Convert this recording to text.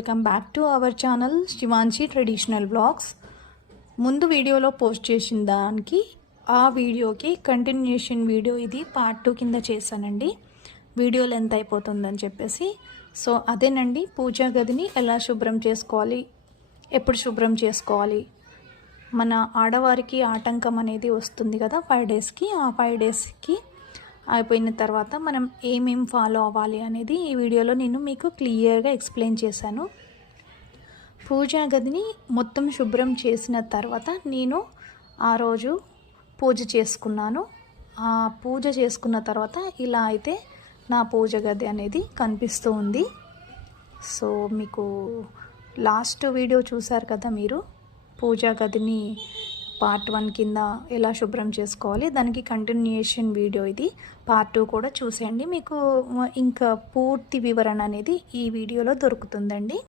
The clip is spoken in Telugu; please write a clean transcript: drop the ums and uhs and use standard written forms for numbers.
Welcome back to our channel Shivanshi traditional blogs. ముందు వీడియోలో పోస్ట్ చేసిన దానికి ఆ వీడియోకి కంటిన్యూషన్ వీడియో ఇది పార్ట్ 2 కింద చేశానండి. వీడియో లెంత్ అయిపోతుందని చెప్పేసి. సో అదేనండి, పూజా గదిని ఎలా శుభ్రం చేసుకోవాలి, ఎప్పుడు శుభ్రం చేసుకోవాలి, మన ఆడవారికి ఆటంకం అనేది వస్తుంది కదా 5 డేస్కి. ఆ 5 డేస్కి అయిపోయిన తర్వాత మనం ఏమేం ఫాలో అవ్వాలి అనేది ఈ వీడియోలో నేను మీకు క్లియర్గా ఎక్స్ప్లెయిన్ చేశాను. పూజా గదిని మొత్తం శుభ్రం చేసిన తర్వాత నేను ఆ రోజు పూజ చేసుకున్నాను. ఆ పూజ చేసుకున్న తర్వాత ఇలా అయితే నా పూజ గది అనేది కనిపిస్తూ ఉంది. సో మీకు లాస్ట్ వీడియో చూసారు కదా మీరు, పూజా గదిని పార్ట్ 1 కింద ఎలా శుభ్రం చేసుకోవాలి, దానికి కంటిన్యూషన్ వీడియో ఇది. పార్ట్ 2 కూడా చూసేయండి, మీకు ఇంకా పూర్తి వివరణ అనేది ఈ వీడియోలో దొరుకుతుందండి.